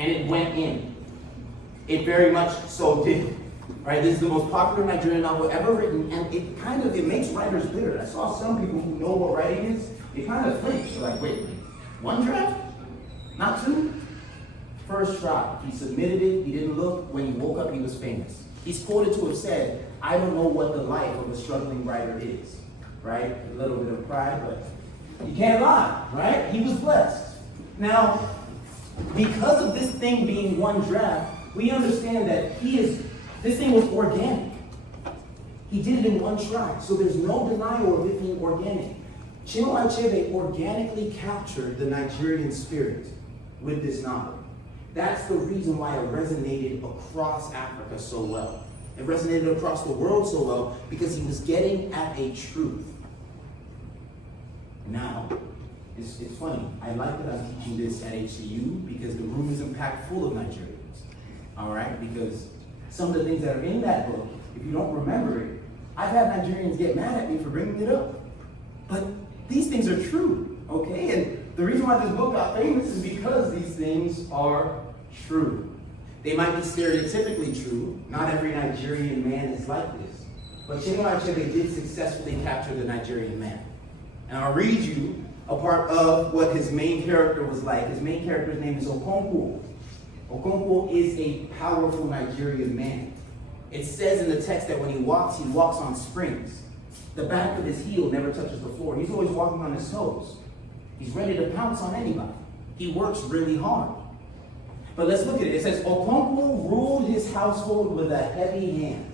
and it went in. It very much so did. Right? This is the most popular Nigerian novel ever written, and it makes writers bitter. I saw some people who know what writing is, they kind of flinch. They're like, wait, one draft? Not two? First try. He submitted it, he didn't look. When he woke up, he was famous. He's quoted to have said, I don't know what the life of a struggling writer is. Right? A little bit of pride, but you can't lie, right? He was blessed. Now, because of this thing being one draft, we understand that this thing was organic. He did it in one try, so there's no denial of it being organic. Chinua Achebe organically captured the Nigerian spirit with this novel. That's the reason why it resonated across Africa so well. It resonated across the world so well because he was getting at a truth. Now, it's funny. I like that I'm teaching this at HCU because the room is packed full of Nigerians. All right? Because some of the things that are in that book, if you don't remember it, I've had Nigerians get mad at me for bringing it up. But these things are true, okay? And the reason why this book got famous is because these things are true. They might be stereotypically true. Not every Nigerian man is like this. But Chinua Achebe did successfully capture the Nigerian man. And I'll read you a part of what his main character was like. His main character's name is Okonkwo. Okonkwo is a powerful Nigerian man. It says in the text that when he walks on springs. The back of his heel never touches the floor. He's always walking on his toes. He's ready to pounce on anybody. He works really hard. But let's look at it. It says, Okonkwo ruled his household with a heavy hand.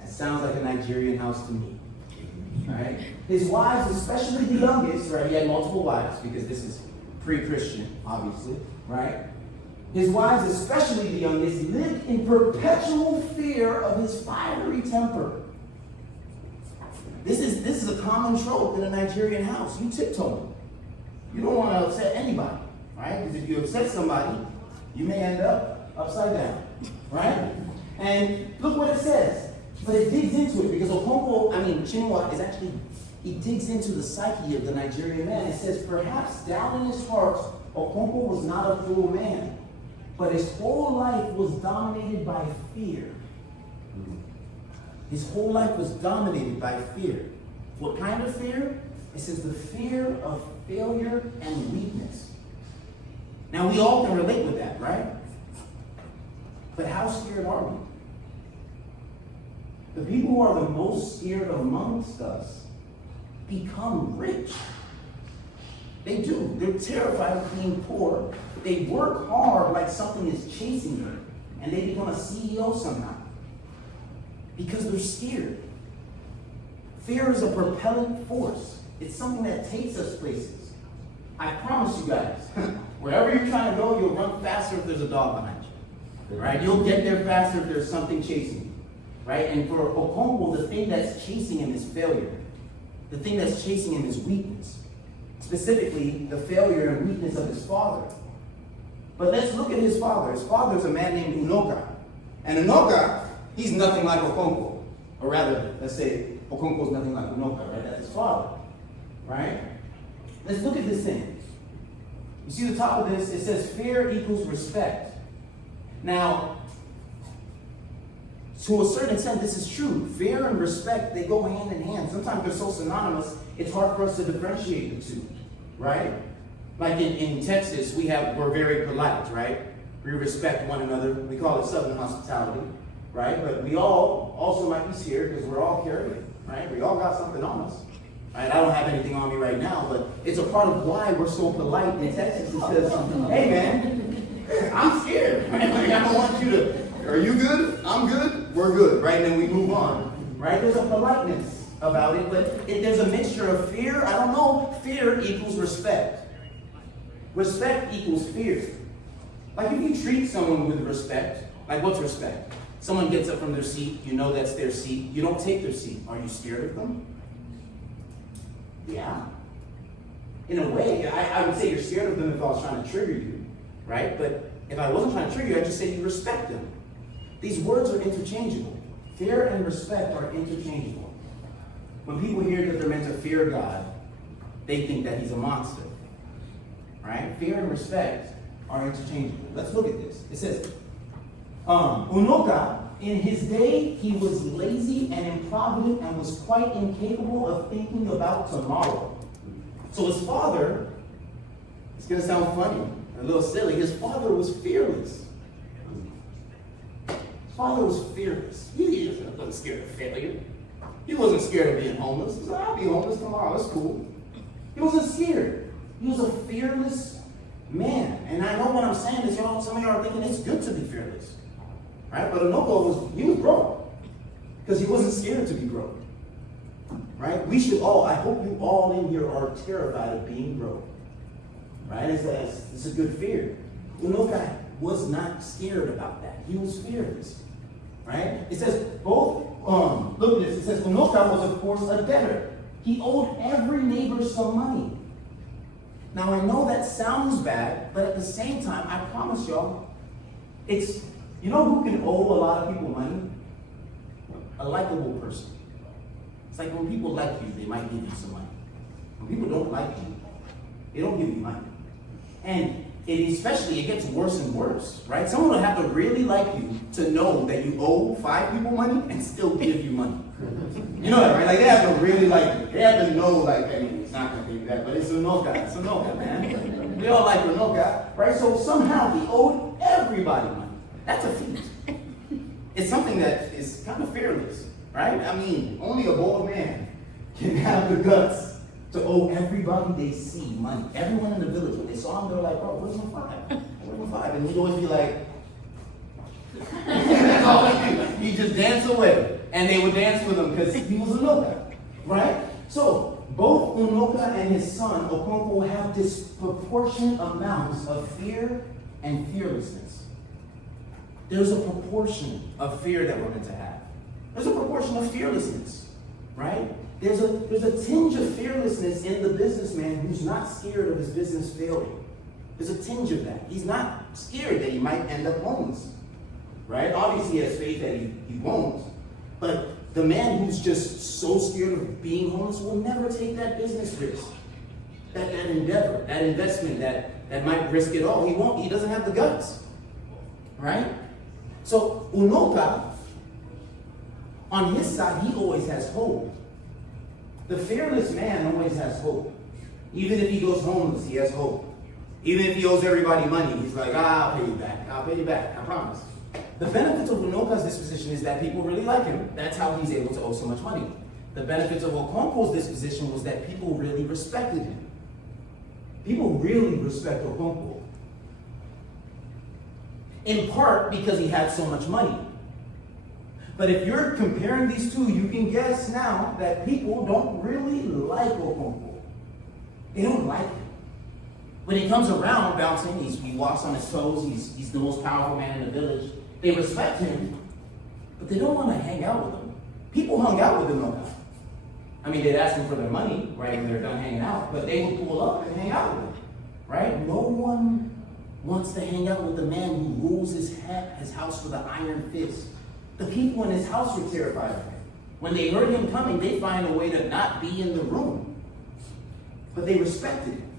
That sounds like a Nigerian house to me. Right? His wives, especially the youngest, right? He had multiple wives because this is pre-Christian, obviously, right? His wives, especially the youngest, lived in perpetual fear of his fiery temper. This is a common trope in a Nigerian house. You tiptoe. You don't want to upset anybody, right? Because if you upset somebody, you may end up upside down, right? And look what it says. But it digs into it because Chinua is actually, he digs into the psyche of the Nigerian man. It says, perhaps down in his heart, Okonkwo was not a cruel man, but his whole life was dominated by fear. His whole life was dominated by fear. What kind of fear? It says the fear of failure and weakness. Now we all can relate with that, right? But how scared are we? The people who are the most scared amongst us become rich. They do. They're terrified of being poor. They work hard like something is chasing them, and they become a CEO somehow. Because they're scared. Fear is a propellant force. It's something that takes us places. I promise you guys, wherever you're trying to go, you'll run faster if there's a dog behind you. Right? You'll get there faster if there's something chasing you. Right? And for Okonkwo, the thing that's chasing him is failure. The thing that's chasing him is weakness. Specifically, the failure and weakness of his father. But let's look at his father. His father is a man named Unoka. And Unoka, he's nothing like Okonkwo. Or rather, let's say Okonkwo's nothing like Unoka, right? That's his father. Right? Let's look at this thing. You see the top of this? It says fear equals respect. Now, to a certain extent, this is true. Fear and respect, they go hand in hand. Sometimes they're so synonymous, it's hard for us to differentiate the two, right? Like in Texas, we're very polite, right? We respect one another. We call it Southern hospitality, right? But we all also might be scared because we're all carrying, right? We all got something on us. Right? I don't have anything on me right now, but it's a part of why we're so polite in Texas because, hey man, I'm scared, right? Like I don't want you to, are you good? I'm good? We're good, right? And then we move on, right? There's a politeness about it, but there's a mixture of fear. I don't know, fear equals respect. Respect equals fear. Like if you treat someone with respect, like what's respect? Someone gets up from their seat, you know that's their seat, you don't take their seat. Are you scared of them? Yeah. In a way, I would say you're scared of them if I was trying to trigger you, right? But if I wasn't trying to trigger you, I'd just say you respect them. These words are interchangeable. Fear and respect are interchangeable. When people hear that they're meant to fear God, they think that he's a monster, right? Fear and respect are interchangeable. Let's look at this. It says, Unoka, in his day, he was lazy and improvident and was quite incapable of thinking about tomorrow. So his father, it's going to sound funny, a little silly, his father was fearless. His father was fearless. He wasn't scared of failure. He wasn't scared of being homeless. He said, I'll be homeless tomorrow, that's cool. He wasn't scared. He was a fearless man. And I know what I'm saying is, y'all, some of y'all are thinking it's good to be fearless. Right? But Okonkwo was broke. Because he wasn't scared to be broke. Right? We should all, I hope you all in here are terrified of being broke. Right? It's a good fear. Unoka was not scared about that. He was fearless. Right? It says both, look at this. It says Unoka was of course a debtor. He owed every neighbor some money. Now I know that sounds bad, but at the same time, I promise y'all, it's, you know who can owe a lot of people money? A likable person. It's like when people like you, they might give you some money. When people don't like you, they don't give you money. And it gets worse and worse, right? Someone will have to really like you to know that you owe 5 people money and still give you money. You know that, right? Like they have to really like you. They have to know, like, I mean, it's not going to be that, but it's Unoka. It's Unoka, man. We all like Unoka, right? So somehow he owed everybody money. That's a feat. It's something that is kind of fearless, right? I mean, only a bold man can have the guts to owe everybody they see money. Everyone in the village, when they saw him, they were like, bro, where's my 5? Where's my 5? And he'd always be like, that's all he do. He'd just dance away. And they would dance with him because he was Unoka, right? So, both Unoka and his son, Okonkwo, have disproportionate amounts of fear and fearlessness. There's a proportion of fear that we're meant to have. There's a proportion of fearlessness, right? There's a tinge of fearlessness in the businessman who's not scared of his business failing. There's a tinge of that. He's not scared that he might end up homeless, right? Obviously, he has faith that he won't. But the man who's just so scared of being homeless will never take that business risk, that endeavor, that investment that might risk it all. He won't. He doesn't have the guts, right? So Unoka, on his side, he always has hope. The fearless man always has hope. Even if he goes homeless, he has hope. Even if he owes everybody money, he's like, I'll pay you back. I'll pay you back. I promise. The benefits of Unoka's disposition is that people really like him. That's how he's able to owe so much money. The benefits of Okonkwo's disposition was that people really respected him. People really respect Okonkwo. In part because he had so much money. But if you're comparing these two, you can guess now that people don't really like Okonkwo. They don't like him. When he comes around bouncing, he walks on his toes, he's the most powerful man in the village. They respect him, but they don't want to hang out with him. People hung out with him no time. I mean, they'd ask him for their money, right, when they're done hanging out, but they would pull up and hang out with him, right? No one wants to hang out with the man who rules his house with an iron fist. The people in his house were terrified of him. When they heard him coming, they'd find a way to not be in the room. But they respected him.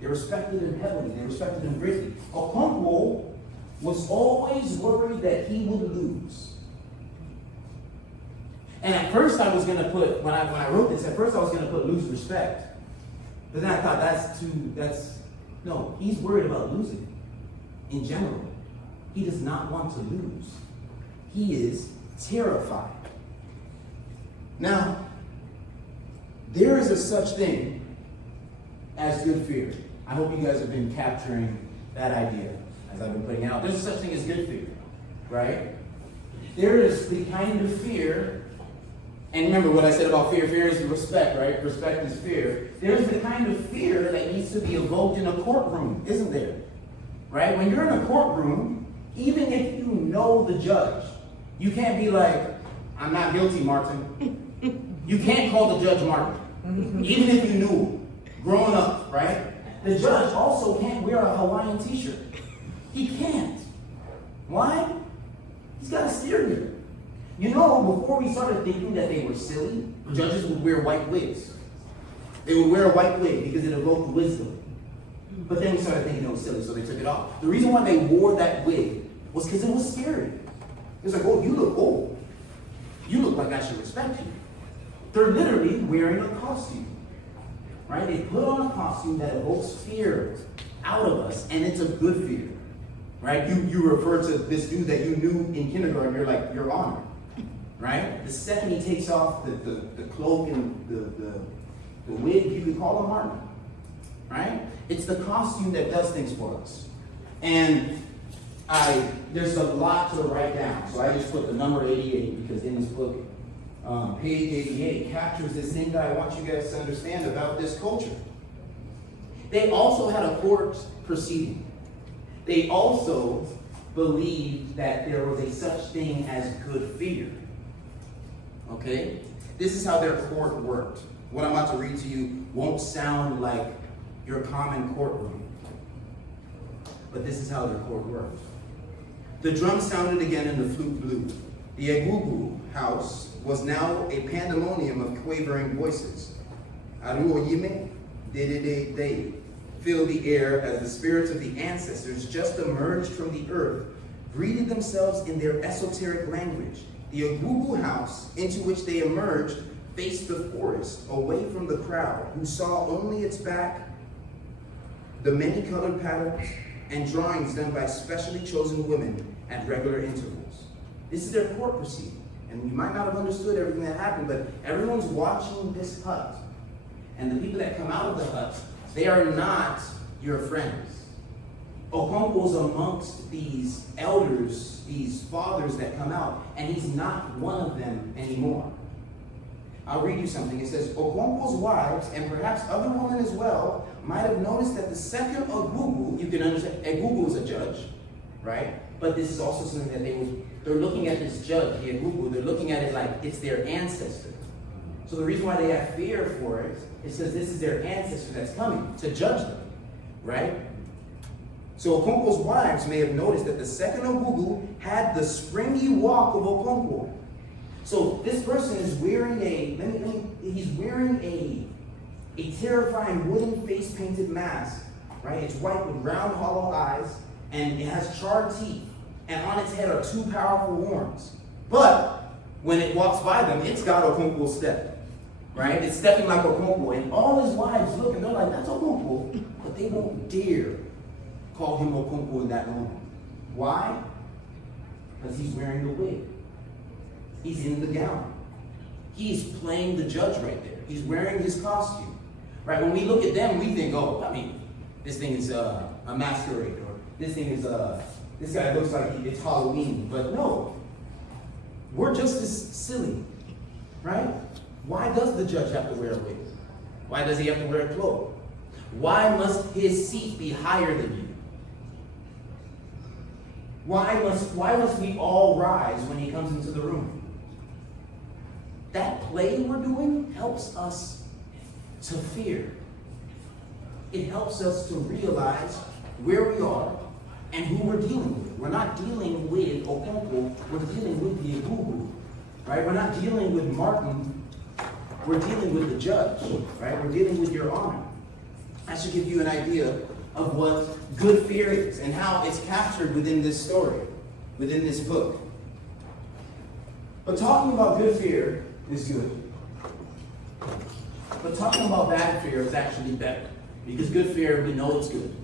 They respected him heavily. They respected him greatly. Okonkwo was always worried that he would lose. And at first I was going to put, when I wrote this, at first I was going to put lose respect. But then I thought no, he's worried about losing. In general, he does not want to lose. He is terrified. Now, there is a such thing as good fear. I hope you guys have been capturing that idea as I've been putting out. There's a such thing as good fear, right? There is the kind of fear, and remember what I said about fear. Fear is respect, right? Respect is fear. There's the kind of fear that needs to be evoked in a courtroom, isn't there? Right? When you're in a courtroom, even if you know the judge, you can't be like, I'm not guilty, Martin. You can't call the judge Martin, even if you knew him, growing up, right? The judge also can't wear a Hawaiian t-shirt. He can't. Why? He's got a steer here. You know, before we started thinking that they were silly, judges would wear white wigs. They would wear a white wig because it evoked wisdom. But then we started thinking it was silly, so they took it off. The reason why they wore that wig was because it was scary. It was like, oh, you look old. You look like I should respect you. They're literally wearing a costume, right? They put on a costume that evokes fear out of us, and it's a good fear, right? You refer to this dude that you knew in kindergarten, you're like, Your Honor, right? The second he takes off the cloak and the wig, you could call him Martin, right? It's the costume that does things for us. And there's a lot to write down, so I just put the number 88 because in this book, page 88 captures this thing that I want you guys to understand about this culture. They also had a court proceeding. They also believed that there was a such thing as good fear. Okay? This is how their court worked. What I'm about to read to you won't sound like your common courtroom, but this is how their court worked. The drum sounded again and the flute blew. The Egugu house was now a pandemonium of quavering voices. Aruoyime, de filled the air as the spirits of the ancestors just emerged from the earth greeted themselves in their esoteric language. The Egugu house into which they emerged faced the forest, away from the crowd, who saw only its back, the many-colored patterns, and drawings done by specially chosen women at regular intervals. This is their court proceeding, and you might not have understood everything that happened, but everyone's watching this hut. And the people that come out of the hut, they are not your friends. Okonkwo's amongst these elders, these fathers that come out, and he's not one of them anymore. I'll read you something. It says, Okonkwo's wives, and perhaps other women as well, might have noticed that the second Egugu, you can understand, Egugu is a judge, right? But this is also something that they're looking at this judge, the Egugu, they're looking at it like it's their ancestor. So the reason why they have fear for it is because this is their ancestor that's coming to judge them, right? So Okonkwo's wives may have noticed that the second Egugu had the springy walk of Okonkwo. So this person is wearing he's wearing a terrifying wooden face-painted mask, right? It's white with round, hollow eyes, and it has charred teeth, and on its head are two powerful horns. But when it walks by them, it's got Okonkwo's step, right? It's stepping like Okonkwo, and all his wives look, and they're like, that's Okonkwo, but they won't dare call him Okonkwo in that moment. Why? Because he's wearing the wig. He's in the gown. He's playing the judge right there. He's wearing his costume, right? When we look at them, we think, oh, I mean, this thing is a masquerade, or this thing is this guy looks like it's Halloween. But no, we're just as silly, right? Why does the judge have to wear a wig? Why does he have to wear a cloak? Why must his seat be higher than you? Why must we all rise when he comes into the room? That play we're doing helps us to fear. It helps us to realize where we are and who we're dealing with. We're not dealing with Okonkwo, we're dealing with the Egugu, right? We're not dealing with Martin, we're dealing with the judge, right? We're dealing with Your Honor. That should give you an idea of what good fear is and how it's captured within this story, within this book. But talking about good fear is good. But talking about bad fear is actually better. Because good fear, we know it's good.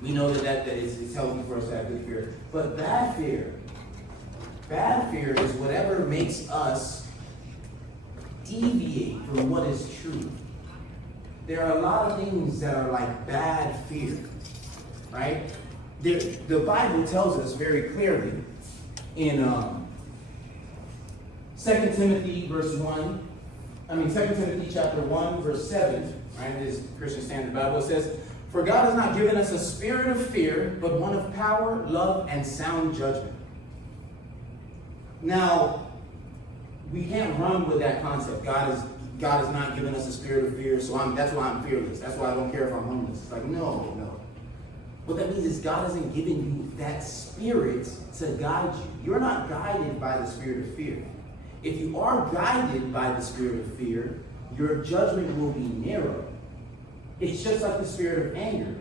We know that it's healthy for us to have good fear. But bad fear is whatever makes us deviate from what is true. There are a lot of things that are like bad fear, right? The Bible tells us very clearly in 2 Timothy chapter 1, verse 7, right? This Christian Standard Bible says, "For God has not given us a spirit of fear, but one of power, love, and sound judgment." Now, we can't run with that concept. God has not given us a spirit of fear, so that's why I'm fearless. That's why I don't care if I'm homeless. It's like, no. What that means is God hasn't given you that spirit to guide you. You're not guided by the spirit of fear. If you are guided by the spirit of fear, your judgment will be narrow. It's just like the spirit of anger.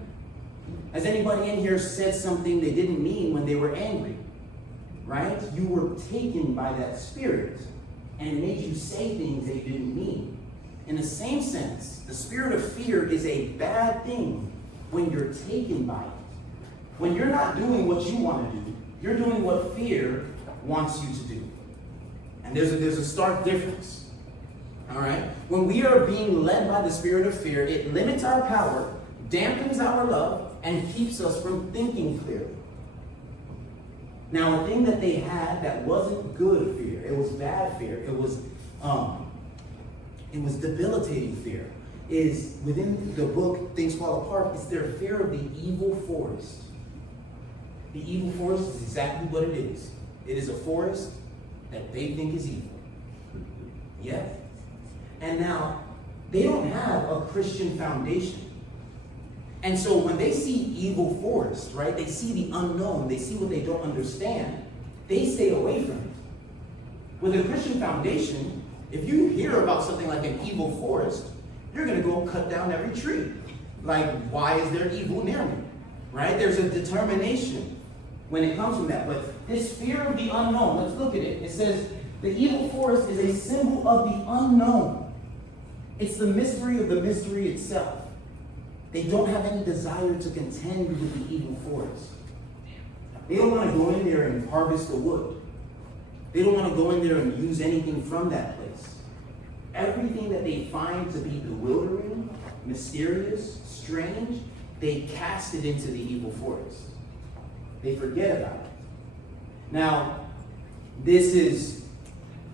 Has anybody in here said something they didn't mean when they were angry? Right? You were taken by that spirit, and it made you say things they didn't mean. In the same sense, the spirit of fear is a bad thing when you're taken by it. When you're not doing what you want to do, you're doing what fear wants you to do. And there's a stark difference. All right? When we are being led by the spirit of fear, it limits our power, dampens our love, and keeps us from thinking clearly. Now, a thing that they had that wasn't good fear, it was bad fear, it was debilitating fear, is within the book Things Fall Apart, it's their fear of the evil forest. The evil forest is exactly what it is. It is a forest that they think is evil. Yeah? And now, they don't have a Christian foundation. And so when they see evil forest, right, they see the unknown, they see what they don't understand, they stay away from it. With a Christian foundation, if you hear about something like an evil forest, you're going to go cut down every tree. Like, why is there evil near me? Right? There's a determination when it comes from that. But this fear of the unknown, let's look at it. It says, the evil forest is a symbol of the unknown. It's the mystery of the mystery itself. They don't have any desire to contend with the evil forest. They don't want to go in there and harvest the wood. They don't want to go in there and use anything from that place. Everything that they find to be bewildering, mysterious, strange, they cast it into the evil forest. They forget about it. Now, this is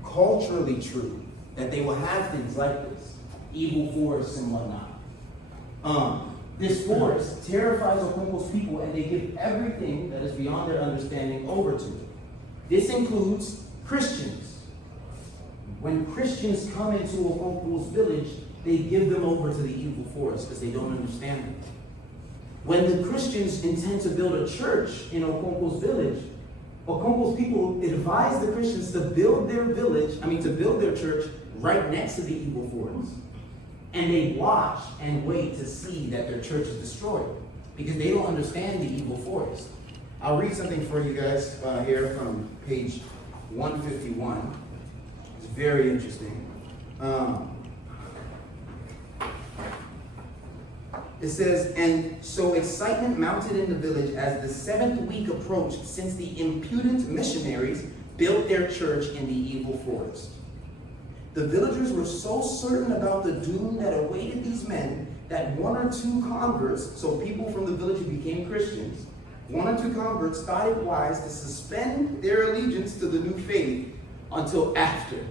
culturally true, that they will have things like this, evil forests and whatnot. This forest terrifies Okonkwo's people, and they give everything that is beyond their understanding over to it. This includes Christians. When Christians come into Okonkwo's village, they give them over to the evil forest because they don't understand it. When the Christians intend to build a church in Okonkwo's village, Okonkwo's people advise the Christians to build their church right next to the evil forest. And they watch and wait to see that their church is destroyed because they don't understand the evil forest. I'll read something for you guys here from page 151. It's very interesting. It says, and so excitement mounted in the village as the 7th week approached since the impudent missionaries built their church in the evil forest. The villagers were so certain about the doom that awaited these men that 1 or 2 converts, so people from the village who became Christians, 1 or 2 converts thought it wise to suspend their allegiance to the new faith until after.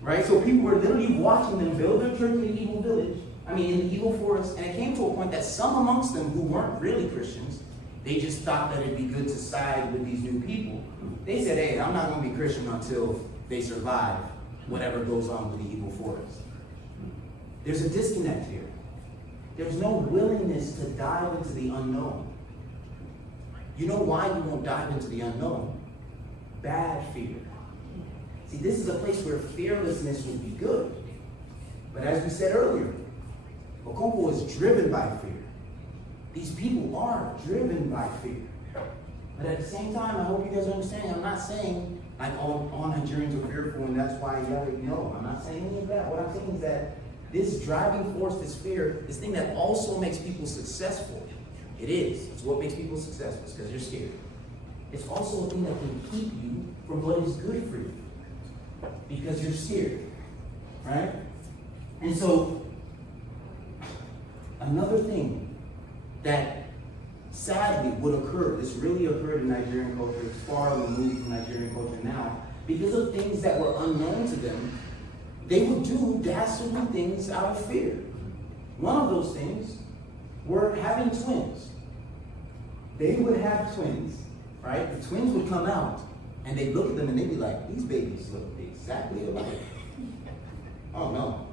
Right? So people were literally watching them build their church in the evil village, in the evil forest, and it came to a point that some amongst them who weren't really Christians, they just thought that it'd be good to side with these new people. They said, hey, I'm not going to be Christian until they survive whatever goes on with the evil forest. There's a disconnect here. There's no willingness to dive into the unknown. You know why you won't dive into the unknown? Bad fear. See, this is a place where fearlessness would be good. But as we said earlier, Okonkwo is driven by fear. These people are driven by fear. But at the same time, I hope you guys understand, I'm not saying like all Nigerians are fearful and that's why no, I'm not saying any of that. What I'm saying is that this driving force, this fear, this thing that also makes people successful, it is. It's what makes people successful, it's because you're scared. It's also a thing that can keep you from what is good for you because you're scared, right? And so, another thing that sadly would occur, this really occurred in Nigerian culture, it's far removed from Nigerian culture now, because of things that were unknown to them, they would do dastardly things out of fear. One of those things were having twins. They would have twins, right? The twins would come out, and they'd look at them and they'd be like, these babies look exactly alike. Oh no,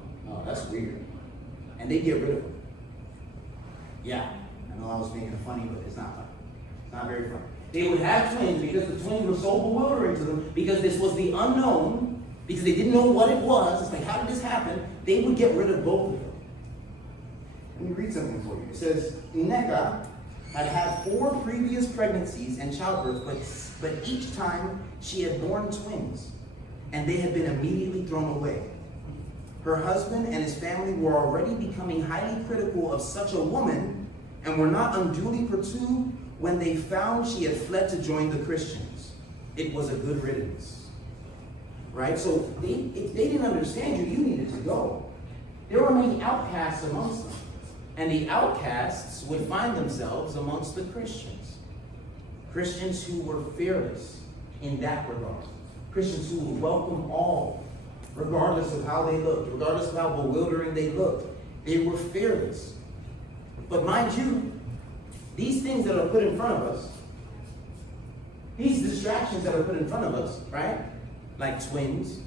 that's weird. And they'd get rid of them. Yeah. I know I was making it funny, but it's not funny. It's not very funny. They would have twins because the twins were so bewildering to them, because this was the unknown, because they didn't know what it was. It's like, how did this happen? They would get rid of both of them. Let me read something for you. It says, Nneka had had 4 previous pregnancies and childbirth, but each time she had borne twins, and they had been immediately thrown away. Her husband and his family were already becoming highly critical of such a woman and were not unduly perturbed when they found she had fled to join the Christians. It was a good riddance. Right? So if they didn't understand you, you needed to go. There were many outcasts amongst them. And the outcasts would find themselves amongst the Christians. Christians who were fearless in that regard. Christians who would welcome all, regardless of how they looked, regardless of how bewildering they looked. They were fearless. But mind you, these things that are put in front of us, these distractions that are put in front of us, right? Like twins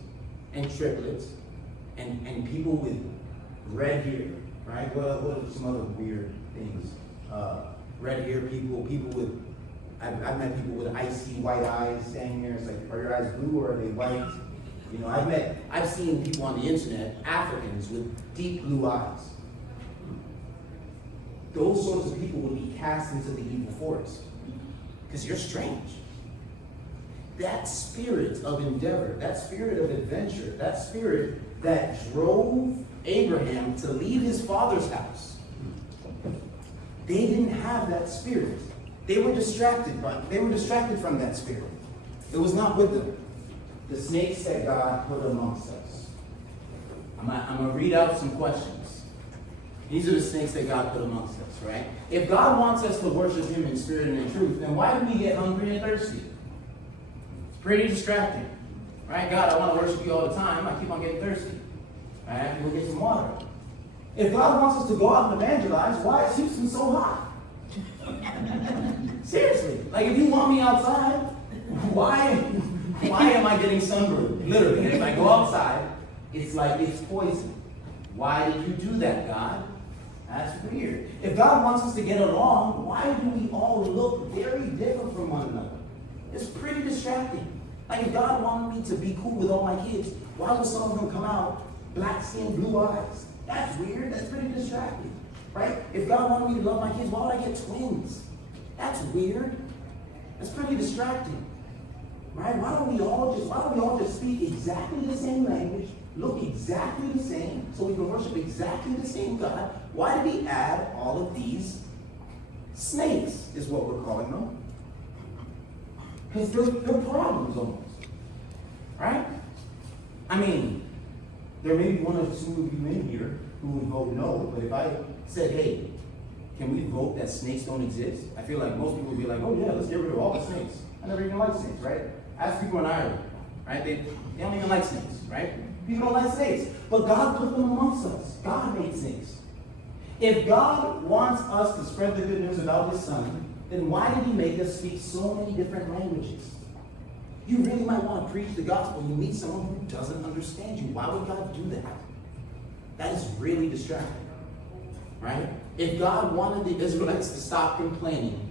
and triplets and people with red hair, right? What are some other weird things? Red hair people with, I've met people with icy white eyes standing there. It's like, are your eyes blue or are they white? You know, I've seen people on the internet, Africans with deep blue eyes. Those sorts of people will be cast into the evil forest because you're strange. That spirit of endeavor, that spirit of adventure, that spirit that drove Abraham to leave his father's house, they didn't have that spirit. They were distracted from that spirit. It was not with them. The snakes that God put amongst us. I'm going to read out some questions. These are the snakes that God put amongst us, right? If God wants us to worship him in spirit and in truth, then why do we get hungry and thirsty? It's pretty distracting, right? God, I want to worship you all the time. I keep on getting thirsty. I have to go get some water. If God wants us to go out and evangelize, why is Houston so hot? Seriously, like if you want me outside, why am I getting sunburned? Literally, and if I go outside, it's like it's poison. Why did you do that, God? That's weird. If God wants us to get along, why do we all look very different from one another? It's pretty distracting. Like if God wanted me to be cool with all my kids, why would some of them come out black skin, blue eyes? That's weird. That's pretty distracting. Right? If God wanted me to love my kids, why would I get twins? That's weird. That's pretty distracting. Right? Why don't we all just speak exactly the same language, look exactly the same, so we can worship exactly the same God? Why did he add all of these snakes, is what we're calling them? Because they're problems almost. Right? I mean, there may be one or two of you in here who would vote no, but if I said, hey, can we vote that snakes don't exist? I feel like most people would be like, oh yeah, let's get rid of all the snakes. I never even liked snakes, right? Ask people in Ireland, right? They don't even like snakes, right? People don't like snakes. But God put them amongst us. God made snakes. If God wants us to spread the good news about his son, then why did he make us speak so many different languages? You really might want to preach the gospel and you meet someone who doesn't understand you. Why would God do that? That is really distracting. Right? If God wanted the Israelites to stop complaining,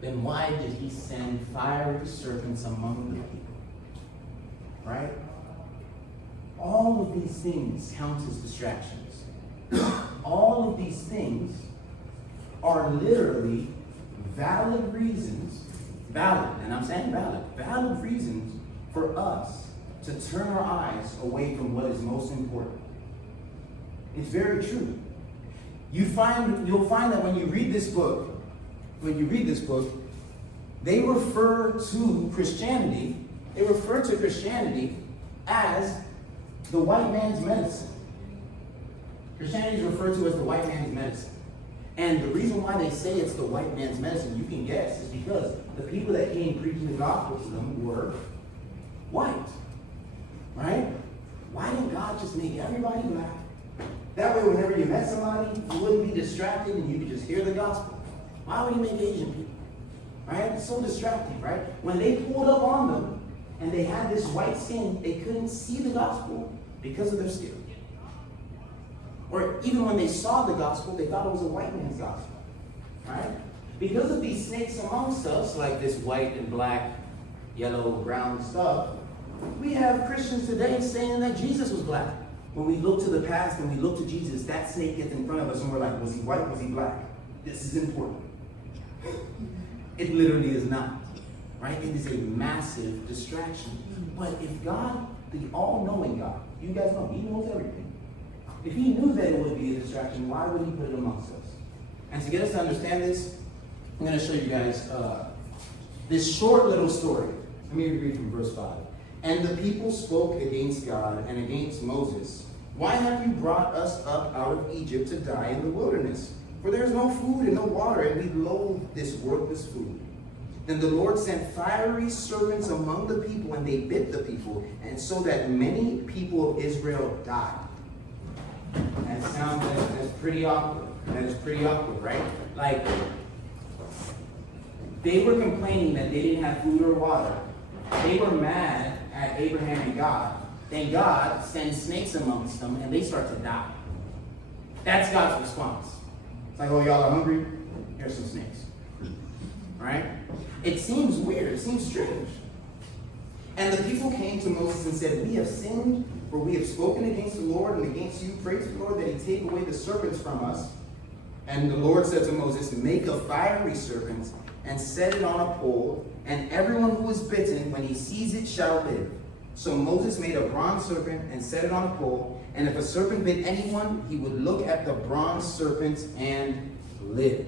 then why did he send fiery serpents among the people? Right? All of these things count as distractions. All of these things are literally valid reasons, and I'm saying valid reasons for us to turn our eyes away from what is most important. It's very true. You'll find that when you read this book, they refer to Christianity as the white man's medicine. Christianity is referred to as the white man's medicine. And the reason why they say it's the white man's medicine, you can guess, is because the people that came preaching the gospel to them were white. Right? Why didn't God just make everybody black? That way, whenever you met somebody, you wouldn't be distracted and you could just hear the gospel. Why would he make Asian people? Right? It's so distracting, right? When they pulled up on them and they had this white skin, they couldn't see the gospel because of their skin. Or even when they saw the gospel, they thought it was a white man's gospel. Right? Because of these snakes amongst us, like this white and black, yellow, brown stuff, we have Christians today saying that Jesus was black. When we look to the past and we look to Jesus, that snake gets in front of us and we're like, was he white? Was he black? This is important. It literally is not, right? It is a massive distraction. But if God, the all-knowing God, you guys know, he knows everything. If he knew that it would be a distraction, why would he put it amongst us? And to get us to understand this, I'm going to show you guys this short little story. Let me read from verse 5. And the people spoke against God and against Moses. Why have you brought us up out of Egypt to die in the wilderness? For there is no food and no water, and we loathe this worthless food. Then the Lord sent fiery serpents among the people, and they bit the people, and so that many people of Israel died. That's pretty awkward. That is pretty awkward, right? Like, they were complaining that they didn't have food or water. They were mad at Abraham and God. Then God sends snakes amongst them, and they start to die. That's God's response. It's like, oh, y'all are hungry? Here's some snakes. Right? It seems weird. It seems strange. And the people came to Moses and said, we have sinned, for we have spoken against the Lord and against you. Pray to the Lord that he take away the serpents from us. And the Lord said to Moses, make a fiery serpent and set it on a pole, and everyone who is bitten, when he sees it, shall live. So Moses made a bronze serpent and set it on a pole, and if a serpent bit anyone, he would look at the bronze serpent and live.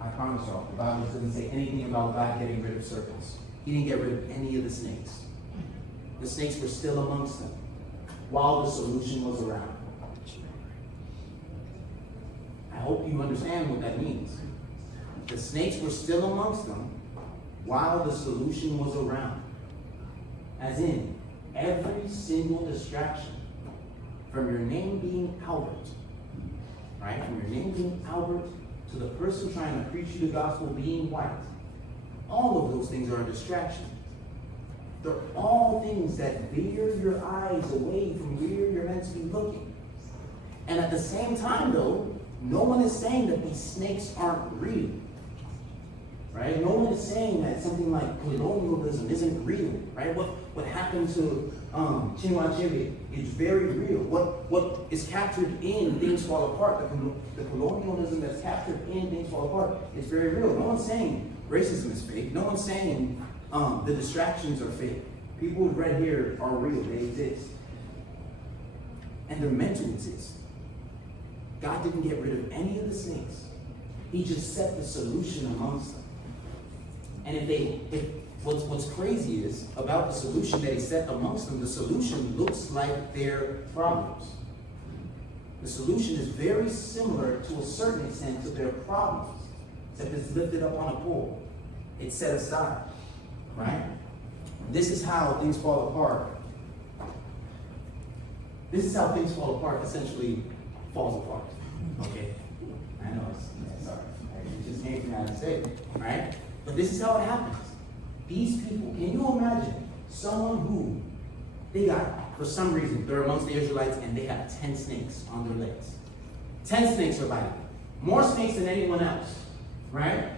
I promise y'all, the Bible doesn't say anything about God getting rid of serpents. He didn't get rid of any of the snakes. The snakes were still amongst them while the solution was around. I hope you understand what that means. The snakes were still amongst them while the solution was around. As in, every single distraction, from your name being Albert, right? From your name being Albert to the person trying to preach you the gospel being white, all of those things are a distraction. They're all things that veer your eyes away from where you're meant to be looking. And at the same time, though, no one is saying that these snakes aren't real. Right? No one is saying that something like colonialism isn't real. Right? What happened to Chinua Achebe is very real. What is captured in Things Fall Apart, the colonialism that's captured in Things Fall Apart is very real. No one's saying racism is fake. No one's saying the distractions are fake. People with red hair are real. They exist. And they're meant to exist. God didn't get rid of any of the snakes. He just set the solution amongst them. And what's crazy is about the solution that he set amongst them, the solution looks like their problems. The solution is very similar to a certain extent to their problems, except it's lifted up on a pole. It's set aside, right? This is how things fall apart. This is how things fall apart, essentially falls apart. Okay? I know, sorry. It just came from the United States, right? But this is how it happens. These people, can you imagine someone who, they got, for some reason, they're amongst the Israelites and they have 10 snakes on their legs. 10 snakes are biting. More snakes than anyone else, right?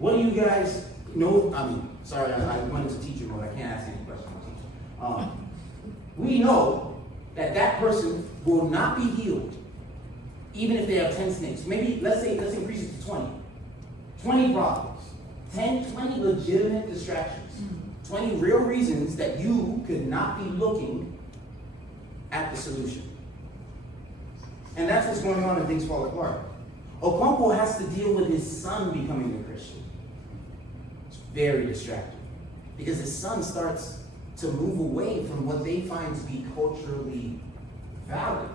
What do you guys know? I mean, sorry, I went into teacher mode. I can't ask any questions. We know that that person will not be healed even if they have 10 snakes. Maybe, let's increase it to 20. 20 problems. 20 legitimate distractions. 20 real reasons that you could not be looking at the solution. And that's what's going on when things fall apart. Okonkwo has to deal with his son becoming a Christian. It's very distracting. Because his son starts to move away from what they find to be culturally valid.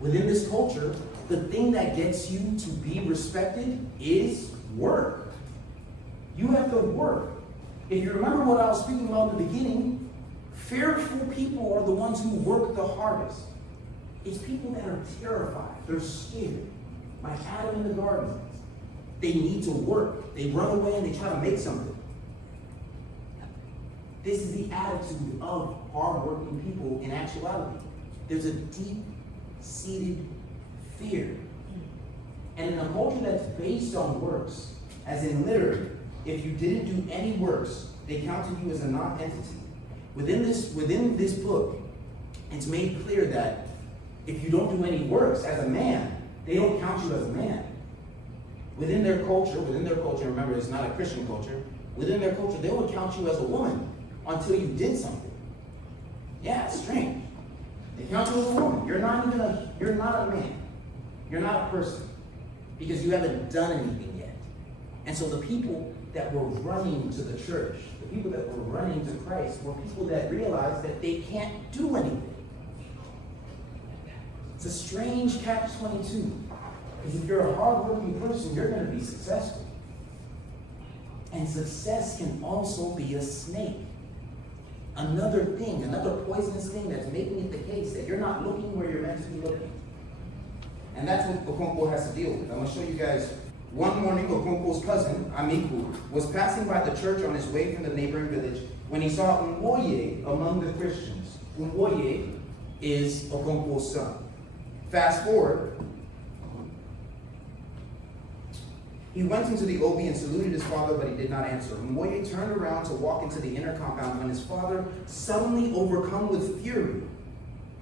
Within this culture, the thing that gets you to be respected is work. You have to work. If you remember what I was speaking about in the beginning, fearful people are the ones who work the hardest. It's people that are terrified. They're scared. Like Adam in the garden. They need to work. They run away and they try to make something. This is the attitude of hardworking people in actuality. There's a deep-seated fear. And in a culture that's based on works, as in literally, if you didn't do any works, they counted you as a non-entity. Within this book, it's made clear that if you don't do any works as a man, they don't count you as a man. within their culture, remember it's not a Christian culture, within their culture, they would count you as a woman until you did something. Yeah, it's strange. They count you as a woman. You're not a man. You're not a person. Because you haven't done anything yet. And so the people that were running to the church, the people that were running to Christ, were people that realized that they can't do anything. It's a strange catch-22. Because if you're a hard-working person, you're going to be successful. And success can also be a snake. Another thing, another poisonous thing that's making it the case that you're not looking where you're meant to be looking. And that's what Okonkwo has to deal with. I'm going to show you guys. One morning, Okonkwo's cousin, Amiku, was passing by the church on his way from the neighboring village when he saw Umuofia among the Christians. Umuofia is Okonkwo's son. Fast forward. He went into the obi and saluted his father, but he did not answer. Umuofia turned around to walk into the inner compound when his father, suddenly overcome with fury.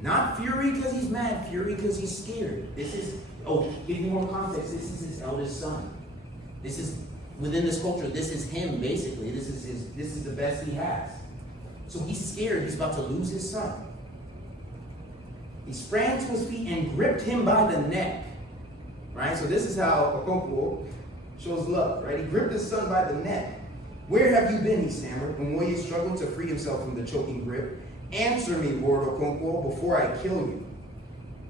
Not fury because he's mad, fury because he's scared. Give you more context, this is his eldest son. This is, within this culture, this is him, basically. This is the best he has. So he's scared, he's about to lose his son. He sprang to his feet and gripped him by the neck. Right? So this is how Okonkwo shows love, right? He gripped his son by the neck. "Where have you been?" he stammered. Umuofia struggled to free himself from the choking grip. "Answer me," roared Okonkwo, "before I kill you."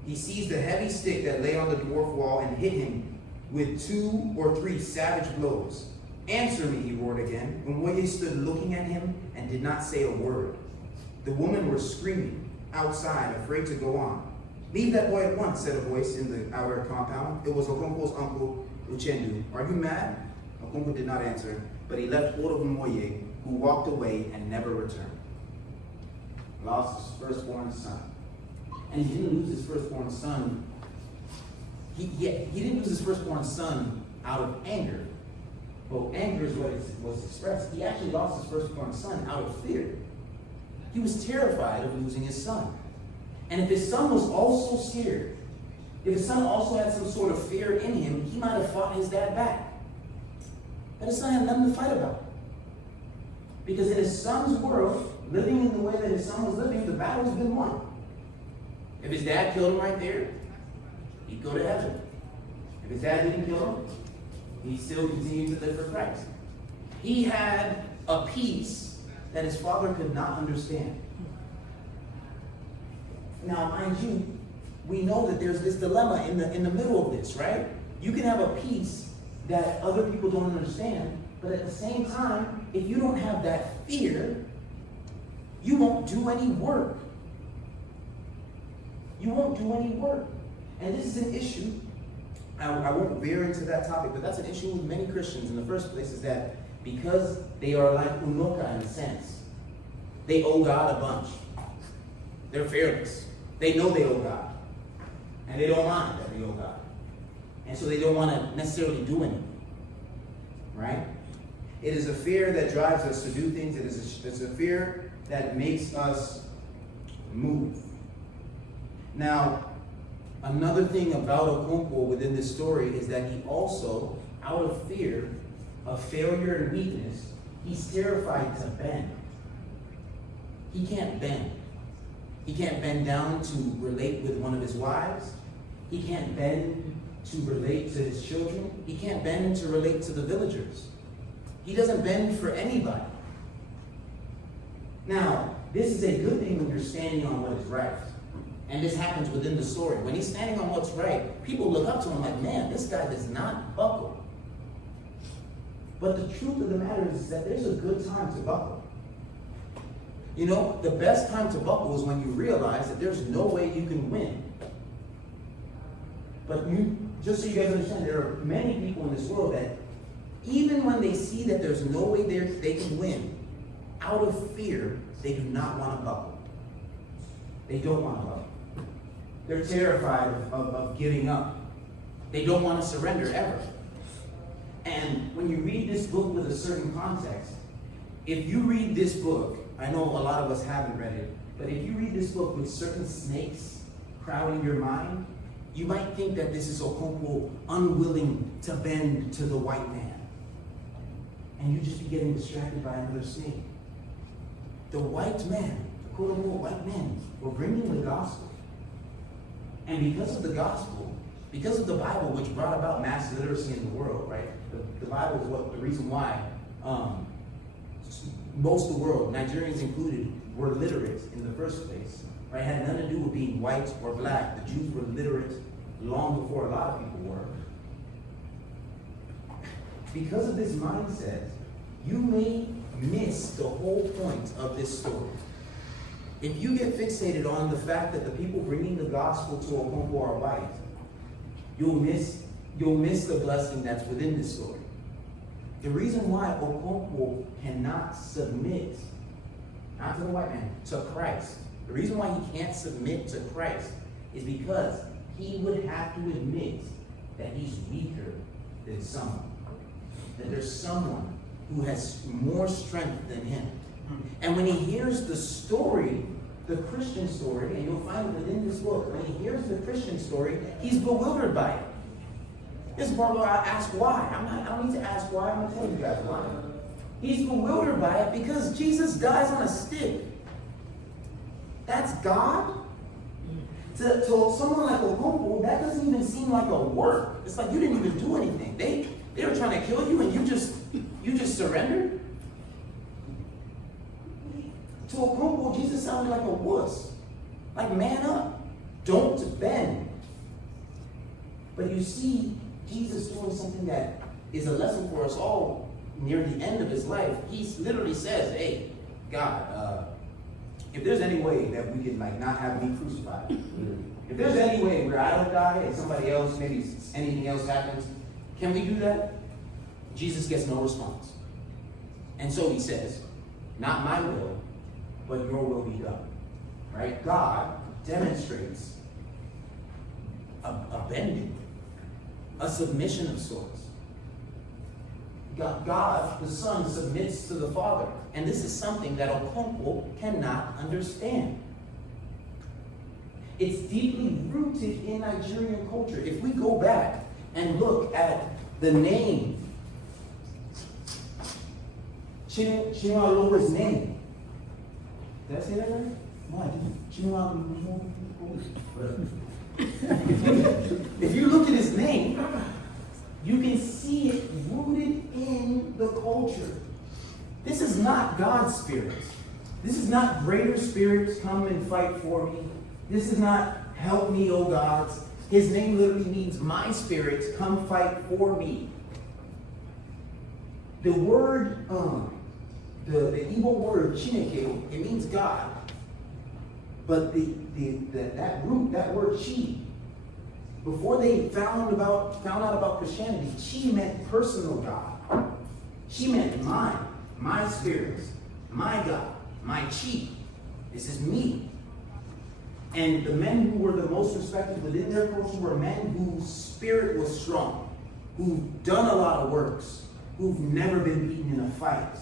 He seized a heavy stick that lay on the dwarf wall and hit him with 2 or 3 savage blows. "Answer me," he roared again. Umuofia stood looking at him and did not say a word. The women were screaming outside, afraid to go on. "Leave that boy at once," said a voice in the outer compound. It was Okonkwo's uncle, Uchendu. "Are you mad?" Okonkwo did not answer, but he left hold of Umuofia, who walked away and never returned. Lost his firstborn son. And he didn't lose his firstborn son. He didn't lose his firstborn son out of anger. Well, anger is what was expressed. He actually lost his firstborn son out of fear. He was terrified of losing his son. And if his son was also scared, if his son also had some sort of fear in him, he might have fought his dad back. But his son had nothing to fight about. Because in his son's world, living in the way that his son was living, the battle's been won. If his dad killed him right there, he'd go to heaven. If his dad didn't kill him, he still continued to live for Christ. He had a peace that his father could not understand. Now, mind you, we know that there's this dilemma in the middle of this, right? You can have a peace that other people don't understand, but at the same time, if you don't have that fear, you won't do any work. You won't do any work. And this is an issue. I won't veer into that topic, but that's an issue with many Christians in the first place, is that because they are like Unoka in a sense, they owe God a bunch. They're fearless. They know they owe God. And they don't mind that they owe God. And so they don't want to necessarily do anything. Right? It is a fear that drives us to do things. It's a fear that makes us move. Now, another thing about Okonkwo within this story is that he also, out of fear of failure and weakness, he's terrified to bend. He can't bend. He can't bend down to relate with one of his wives. He can't bend to relate to his children. He can't bend to relate to the villagers. He doesn't bend for anybody. Now, this is a good thing when you're standing on what is right. And this happens within the story. When he's standing on what's right, people look up to him like, man, this guy does not buckle. But the truth of the matter is that there's a good time to buckle. You know, the best time to buckle is when you realize that there's no way you can win. But just so you guys understand, there are many people in this world that even when they see that there's no way they can win, out of fear, they do not want to buckle. They don't want to buckle. They're terrified of giving up. They don't want to surrender ever. And when you read this book with a certain context, if you read this book, I know a lot of us haven't read it, but if you read this book with certain snakes crowding your mind, you might think that this is Okonkwo unwilling to bend to the white man. And you just be getting distracted by another snake. The white man, the quote-unquote white men, were bringing the gospel. And because of the gospel, because of the Bible, which brought about mass literacy in the world, right? The Bible is the reason why most of the world, Nigerians included, were literate in the first place. Right? It had nothing to do with being white or black. The Jews were literate long before a lot of people were. Because of this mindset, you may miss the whole point of this story. If you get fixated on the fact that the people bringing the gospel to Okonkwo are white, you'll miss the blessing that's within this story. The reason why Okonkwo cannot submit, not to the white man, to Christ, the reason why he can't submit to Christ is because he would have to admit that he's weaker than someone. That there's someone who has more strength than him. And when he hears the story, the Christian story, and you'll find it within this book, when he hears the Christian story, he's bewildered by it. This is part where I ask why. I don't need to ask why, I'm going to tell you guys why. He's bewildered by it because Jesus dies on a stick. That's God? To someone like Okonkwo, that doesn't even seem like a work. It's like you didn't even do anything. They were trying to kill you and you just surrendered? To Okonkwo, Jesus sounded like a wuss. Like, man up. Don't bend. But you see Jesus doing something that is a lesson for us all near the end of his life. He literally says, hey, God, if there's any way that we can not have me crucified, if there's any way where I don't die and somebody else, maybe anything else happens, can we do that? Jesus gets no response. And so he says, not my will, but your will be done. Right? God demonstrates a bending, a submission of sorts. God, the Son, submits to the Father. And this is something that Okonkwo cannot understand. It's deeply rooted in Nigerian culture. If we go back and look at the name, Chinua Achebe's name. Did I say that right? No, I didn't. Chinua Achebe. If you look at his name, you can see it rooted in the culture. This is not God's spirit. This is not greater spirits come and fight for me. This is not help me, O gods. His name literally means my spirits come fight for me. The word, the Igbo word Chineke, it means God. But that root, that word chi, before they found out about Christianity, chi meant personal God. Chi meant mine, my spirits, my God, my chi. This is me. And the men who were the most respected within their culture were men whose spirit was strong, who've done a lot of works, who've never been beaten in a fight.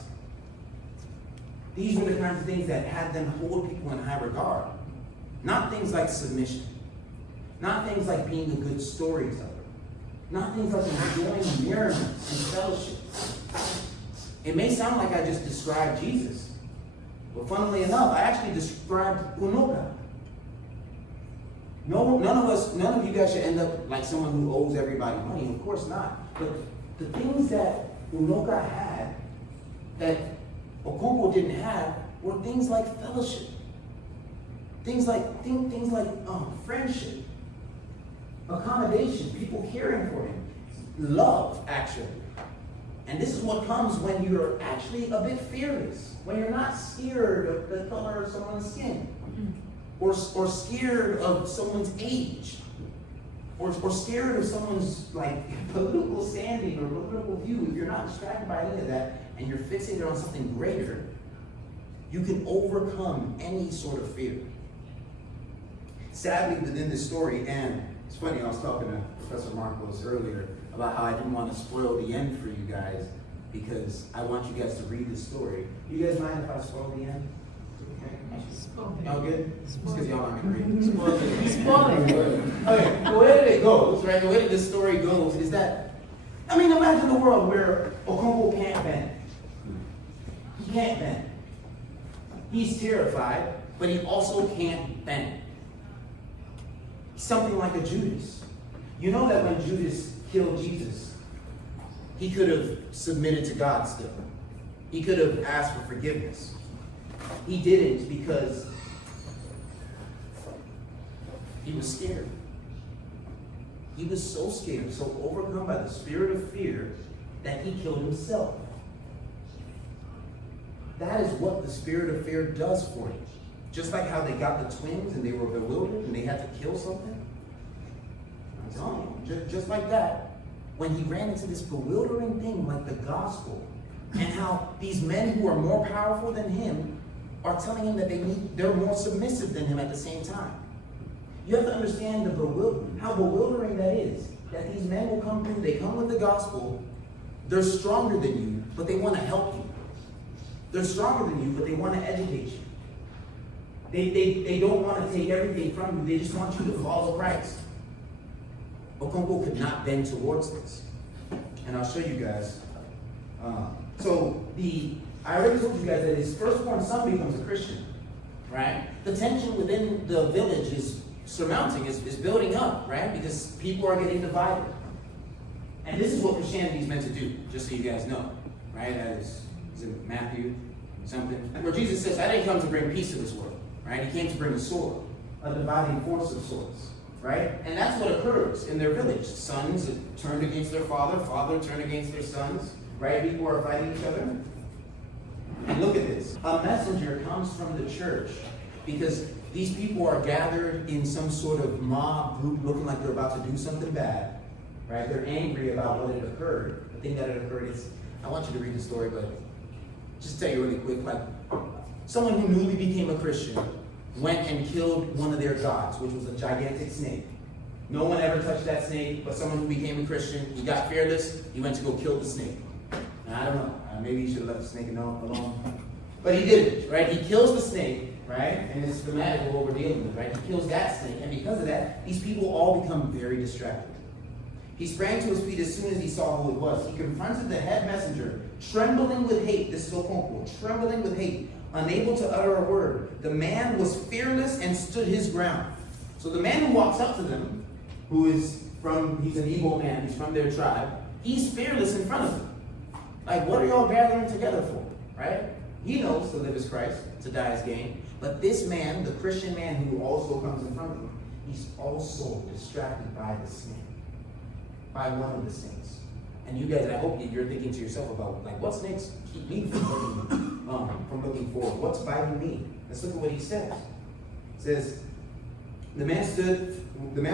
These were the kinds of things that had them hold people in high regard. Not things like submission. Not things like being a good storyteller. Not things like enjoying merriment and fellowship. It may sound like I just described Jesus, but funnily enough, I actually described Unoka. None of you guys should end up like someone who owes everybody money. Of course not. But the things that Unoka had, that Okonkwo didn't have, were things like fellowship. Things like friendship, accommodation, people caring for him, love, actually. And this is what comes when you're actually a bit fearless, when you're not scared of the color of someone's skin, or scared of someone's age, or scared of someone's political standing or political view. If you're not distracted by any of that and you're fixated on something greater, you can overcome any sort of fear. Sadly, within this story, and it's funny, I was talking to Professor Marcos earlier about how I didn't want to spoil the end for you guys because I want you guys to read the story. You guys mind if I spoil the end? Y'all good? It's because y'all aren't reading. Spoiling. Okay, the way that it goes, right? The way that this story goes is that, I mean, imagine the world where Okonkwo can't bend. He can't bend. He's terrified, but he also can't bend. Something like a Judas. You know that when Judas killed Jesus, he could have submitted to God still. He could have asked for forgiveness. He didn't because he was scared. He was so scared, so overcome by the spirit of fear that he killed himself. That is what the spirit of fear does for you. Just like how they got the twins and they were bewildered and they had to kill something. I'm telling you, just like that, when he ran into this bewildering thing like the gospel, and how these men who are more powerful than him are telling him that they're more submissive than him at the same time. You have to understand how bewildering that is. That these men will come through, they come with the gospel, they're stronger than you, but they want to help you. They're stronger than you, but they want to educate you. They don't want to take everything from you, they just want you to follow Christ. Okonkwo could not bend towards this. And I'll show you guys. I already told you guys that his firstborn son becomes a Christian, right? The tension within the village is surmounting, is building up, right? Because people are getting divided. And this is what Christianity is meant to do, just so you guys know, right? Is it Matthew something? Where Jesus says, I didn't come to bring peace to this world, right? He came to bring a sword, a dividing force of sorts, right? And that's what occurs in their village. Sons turned against their father turned against their sons, right? People are fighting each other. And look at this. A messenger comes from the church because these people are gathered in some sort of mob group looking like they're about to do something bad, right? They're angry about what had occurred. The thing that had occurred is, I want you to read the story, but just tell you really quick, like someone who newly became a Christian went and killed one of their gods, which was a gigantic snake. No one ever touched that snake, but someone who became a Christian, he got fearless, he went to go kill the snake. And I don't know, maybe he should have left the snake alone. But he didn't, right? He kills the snake, right? And it's schematic of what we're dealing with, right? He kills that snake, and because of that, these people all become very distracted. He sprang to his feet as soon as he saw who it was. He confronted the head messenger, trembling with hate. This is Okonkwo, trembling with hate, unable to utter a word. The man was fearless and stood his ground. So the man who walks up to them, he's an Igbo man, he's from their tribe, he's fearless in front of them. Like, what are y'all gathering together for, right? He knows to live as Christ, to die as gain. But this man, the Christian man who also comes in front of him, he's also distracted by the snake, by one of the snakes. And you guys, I hope you're thinking to yourself about, like, what snakes keep me from looking forward? What's biting me? Let's look at what he says. It says, the man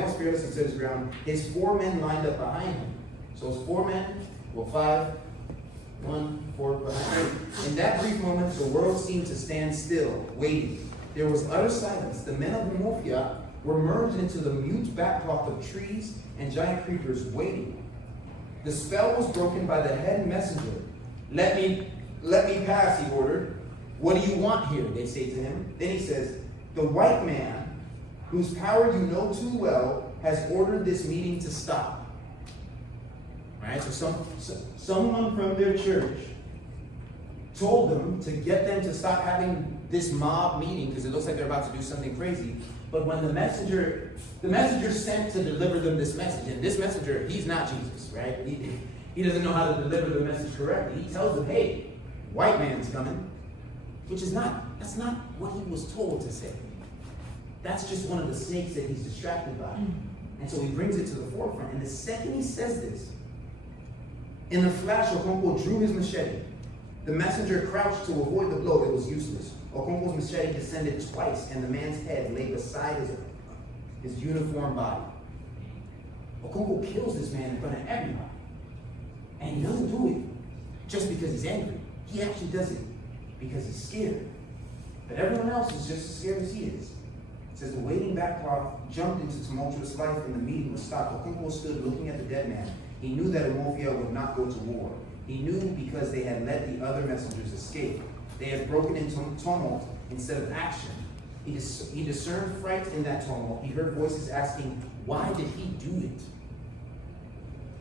was fearless and stood his ground. His 4 men lined up behind him. So it's 4 men, 5, 1, 4 behind him. In that brief moment, the world seemed to stand still, waiting. There was utter silence. The men of Umuofia were merged into the mute backdrop of trees and giant creepers, waiting. The spell was broken by the head messenger. Let me pass, he ordered. What do you want here? They say to him. Then he says, the white man, whose power you know too well, has ordered this meeting to stop. Right? So someone from their church told them to get them to stop having this mob meeting because it looks like they're about to do something crazy. But when the messenger sent to deliver them this message, and this messenger, he's not Jesus, right? He doesn't know how to deliver the message correctly. He tells them, hey, white man's coming, that's not what he was told to say. That's just one of the snakes that he's distracted by. And so he brings it to the forefront. And the second he says this, in a flash, Okonkwo drew his machete. The messenger crouched to avoid the blow. It was useless. Okonkwo's machete descended twice, and the man's head lay beside his uniform body. Okonkwo kills this man in front of everybody. And he doesn't do it just because he's angry. He actually does it because he's scared. But everyone else is just as scared as he is. It says the waiting backdrop jumped into tumultuous life and the meeting was stopped. Okonkwo stood looking at the dead man. He knew that Umuofia would not go to war. He knew because they had let the other messengers escape. They had broken into tumult instead of action. He discerned fright in that tumult. He heard voices asking, why did he do it?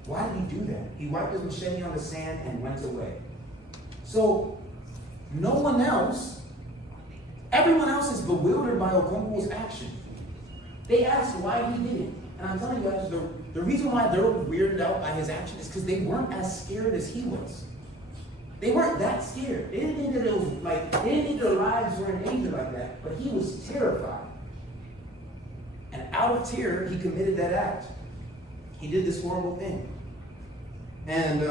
Why did he do that? He wiped his machete on the sand and went away. So, no one else, everyone else is bewildered by Okonkwo's action. They asked why he did it. And I'm telling you guys, the reason why they're weirded out by his action is because they weren't as scared as he was. They weren't that scared. They didn't think that it was like, they didn't think their lives were in danger like that, but he was terrified. And out of terror, he committed that act. He did this horrible thing. And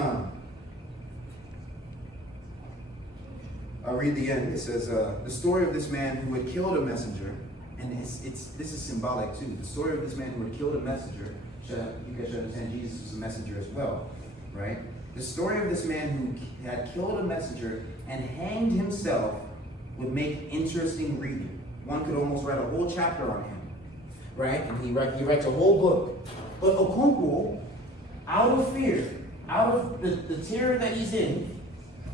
I'll read the end. It says, the story of this man who had killed a messenger, and this is symbolic too. The story of this man who had killed a messenger, you guys should understand Jesus was a messenger as well, right? The story of this man who had killed a messenger and hanged himself would make interesting reading. One could almost write a whole chapter on him, right? And he writes a whole book. But Okonkwo, out of fear, out of the terror that he's in,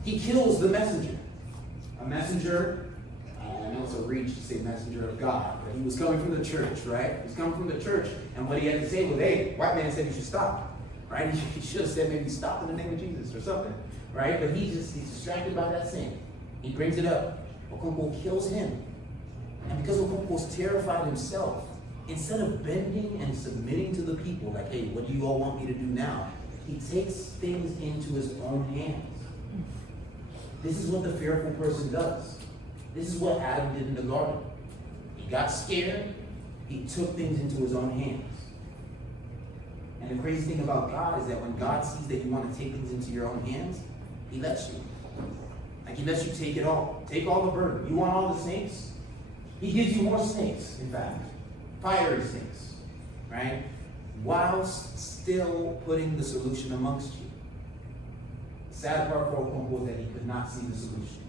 he kills the messenger. A messenger, I know it's a reach to say messenger of God, but he was coming from the church, right? He was coming from the church, and what he had to say was, hey, white man said you should stop, right? He should have said maybe stop in the name of Jesus or something, right? But he's distracted by that sin. He brings it up. Okonkwo kills him. And because Okonkwo's terrified himself, instead of bending and submitting to the people, like, hey, what do you all want me to do now? He takes things into his own hands. This is what the fearful person does. This is what Adam did in the garden. He got scared. He took things into his own hands. And the crazy thing about God is that when God sees that you want to take things into your own hands, he lets you. Like he lets you take it all. Take all the burden. You want all the snakes? He gives you more snakes, in fact. Fiery snakes. Right? Whilst still putting the solution amongst you. The sad part for Okonkwo was that he could not see the solution.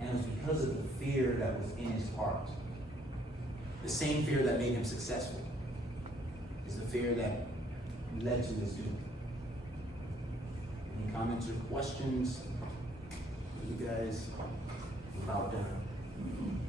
And it was because of the fear that was in his heart. The same fear that made him successful is the fear that led to his doom. Any comments or questions? You guys about done.